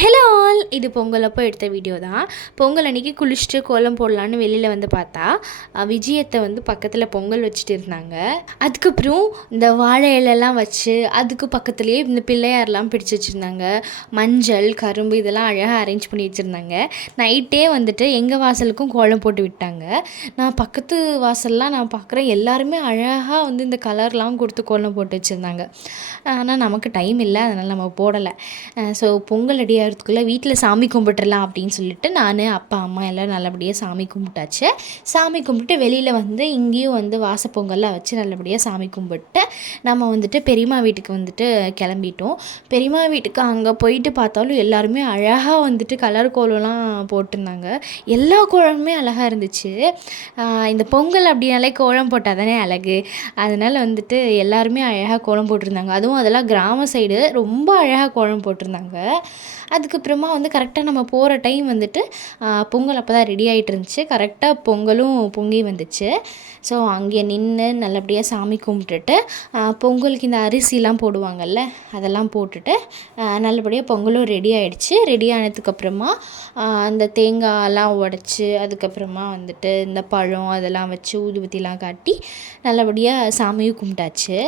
Hello all, இது பொங்கல் அப்போ எடுத்த வீடியோ தான். பொங்கல் அன்றைக்கி குளிச்சுட்டு கோலம் போடலான்னு வெளியில் வந்து பார்த்தா விஜயத்தை வந்து பக்கத்தில் பொங்கல் வச்சுட்டு இருந்தாங்க. அதுக்கப்புறம் இந்த வாழை இலெல்லாம் வச்சு அதுக்கு பக்கத்துலேயே இந்த பிள்ளையாரெலாம் பிடிச்சி வச்சுருந்தாங்க. மஞ்சள் கரும்பு இதெல்லாம் அழகாக அரேஞ்ச் பண்ணி வச்சுருந்தாங்க. நைட்டே வந்துட்டு எங்கள் வாசலுக்கும் கோலம் போட்டு விட்டாங்க. நான் பக்கத்து வாசல்லாம் நான் பார்க்குறேன், எல்லாருமே அழகாக வந்து இந்த கலர்லாம் கொடுத்து கோலம் போட்டு வச்சுருந்தாங்க. ஆனால் நமக்கு டைம் இல்லை, அதனால் நம்ம போடலை. ஸோ பொங்கல் ரெடி ஆகிறதுக்குள்ளே வீட்டில் சாமி கும்பிட்டுறலாம் அப்படின்னு சொல்லிட்டு நான் அப்பா அம்மா எல்லோரும் நல்லபடியாக சாமி கும்பிட்டாச்சு. சாமி கும்பிட்டு வெளியில் வந்து இங்கேயும் வந்து வாசப்பொங்கல்லாம் வச்சு நல்லபடியாக சாமி கும்பிட்டு நம்ம வந்துட்டு பெரியம்மா வீட்டுக்கு வந்துட்டு கிளம்பிட்டோம். பெரியம்மா வீட்டுக்கு அங்கே போயிட்டு பார்த்தாலும் எல்லாருமே அழகாக வந்துட்டு கலர் கோலம்லாம் போட்டிருந்தாங்க. எல்லா கோலமுமே அழகாக இருந்துச்சு. இந்த பொங்கல் அப்படின்னாலே கோலம் போட்டால் தானே அழகு. அதனால் வந்துட்டு எல்லாருமே அழகாக கோலம் போட்டிருந்தாங்க. அதுவும் அதெல்லாம் கிராம சைடு ரொம்ப அழகாக கோலம் போட்டிருந்தாங்க. அதுக்கப்புறமா வந்து கரெக்டாக நம்ம போகிற டைம் வந்துட்டு பொங்கல் அப்போ தான் ரெடி ஆகிட்டு இருந்துச்சு. கரெக்டாக பொங்கலும் பொங்கி வந்துச்சு. ஸோ அங்கே நின்று நல்லபடியாக சாமி கும்பிட்டுட்டு பொங்கலுக்கு இந்த அரிசிலாம் போடுவாங்கள்ல, அதெல்லாம் போட்டுட்டு நல்லபடியாக பொங்கலும் ரெடி ஆகிடுச்சு. ரெடி ஆனதுக்கப்புறமா அந்த தேங்காயெல்லாம் உடச்சி அதுக்கப்புறமா வந்துட்டு இந்த பழம் அதெல்லாம் வச்சு ஊதுபத்திலாம் காட்டி நல்லபடியாக சாமியும் கும்பிட்டாச்சு.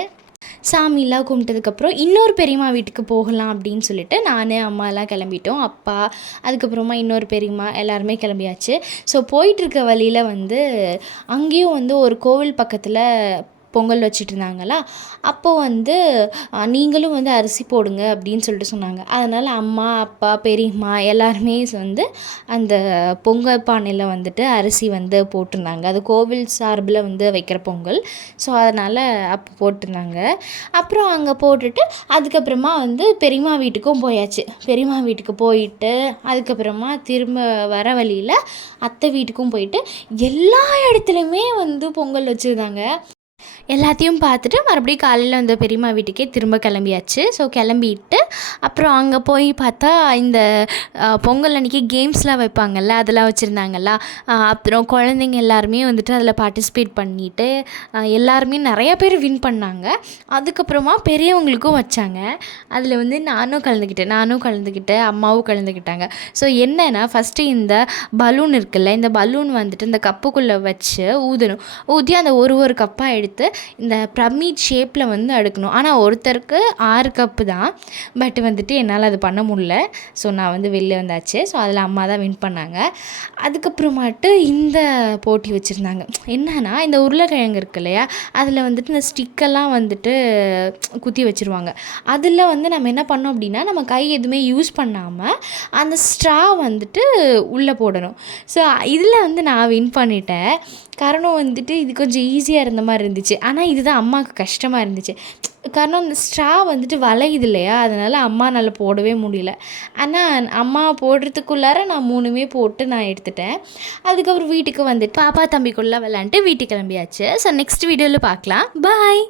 சாமிலாம் கும்பிட்டதுக்கப்புறம் இன்னொரு பெரியம்மா வீட்டுக்கு போகலாம் அப்படின்னு சொல்லிட்டு நான் அம்மாலாம் கிளம்பிட்டோம். அப்பா அதுக்கப்புறமா இன்னொரு பெரியம்மா எல்லாருமே கிளம்பியாச்சு. ஸோ போயிட்டுருக்க வழியில் வந்து அங்கேயும் வந்து ஒரு கோவில் பக்கத்தில் பொங்கல் வச்சுட்டு இருந்தாங்களா, அப்போது வந்து நீங்களும் வந்து அரிசி போடுங்க அப்படின்னு சொல்லிட்டு சொன்னாங்க. அதனால் அம்மா அப்பா பெரியம்மா எல்லாருமே வந்து அந்த பொங்கல் பானையில் வந்துட்டு அரிசி வந்து போட்டிருந்தாங்க. அது கோவில் சார்பில் வந்து வைக்கிற பொங்கல். ஸோ அதனால் அப்போ போட்டிருந்தாங்க. அப்புறம் அங்கே போட்டுட்டு அதுக்கப்புறமா வந்து பெரியம்மா வீட்டுக்கும் போயாச்சு. பெரியம்மா வீட்டுக்கு போயிட்டு அதுக்கப்புறமா திரும்ப வர வழியில் அத்தை வீட்டுக்கும் போயிட்டு எல்லா இடத்துலையுமே வந்து பொங்கல் வச்சுருந்தாங்க. எல்லாத்தையும் பார்த்துட்டு மறுபடியும் காலையில் அந்த பெரியம்மா வீட்டுக்கே திரும்ப கிளம்பியாச்சு. ஸோ கிளம்பிட்டு அப்புறம் அங்கே போய் பார்த்தா இந்த பொங்கல் அன்றைக்கி கேம்ஸ்லாம் வைப்பாங்கள்ல, அதெல்லாம் வச்சுருந்தாங்கல்ல. அப்புறம் குழந்தைங்க எல்லாருமே வந்துட்டு அதில் பார்ட்டிசிபேட் பண்ணிவிட்டு எல்லாருமே நிறையா பேர் வின் பண்ணாங்க. அதுக்கப்புறமா பெரியவங்களுக்கும் வச்சாங்க. அதில் வந்து நானும் கலந்துக்கிட்டேன், அம்மாவும் கலந்துக்கிட்டாங்க. ஸோ என்னென்னா ஃபஸ்ட்டு இந்த பலூன் இருக்குல்ல, இந்த பலூன் வந்துட்டு இந்த கப்புக்குள்ளே வச்சு ஊதி அந்த ஒரு கப்பாக எடுத்து இந்த பிரமிட் ஷேப்பில் வந்து அடுக்கணும். ஆனால் ஒருத்தருக்கு 6 கப்பு தான். பட் வந்துட்டு என்னால் அது பண்ண முடியல. ஸோ நான் வந்து வெளில வந்தாச்சு. ஸோ அதில் அம்மா தான் வின் பண்ணாங்க. அதுக்கப்புறமாட்டு இந்த போட்டி வச்சுருந்தாங்க. என்னன்னா இந்த உருளைக்கிழங்கு இருக்கு இல்லையா, அதில் வந்துட்டு இந்த ஸ்டிக்கெல்லாம் வந்துட்டு குத்தி வச்சுருவாங்க. அதில் வந்து நம்ம என்ன பண்ணோம் அப்படின்னா, நம்ம கை எதுவுமே யூஸ் பண்ணாமல் அந்த ஸ்ட்ரா வந்துட்டு உள்ளே போடணும். ஸோ இதில் வந்து நான் வின் பண்ணிட்டேன். காரணம் வந்துட்டு இது கொஞ்சம் ஈஸியாக இருந்த மாதிரி இருந்துச்சு. ஆனால் இதுதான் அம்மாவுக்கு கஷ்டமாக இருந்துச்சு. காரணம் இந்த ஸ்ட்ரா வந்துட்டு வளையுது இல்லையா, அதனால் அம்மானால் போடவே முடியல. ஆனால் அம்மா போடுறதுக்குள்ளார நான் 3மே போட்டு நான் எடுத்துட்டேன். அதுக்கப்புறம் வீட்டுக்கு வந்துட்டு பாப்பா தம்பிக்குள்ளே விளாண்டுட்டு வீட்டுக்கு கிளம்பியாச்சு. ஸோ நெக்ஸ்ட் வீடியோவில் பார்க்கலாம். பாய்.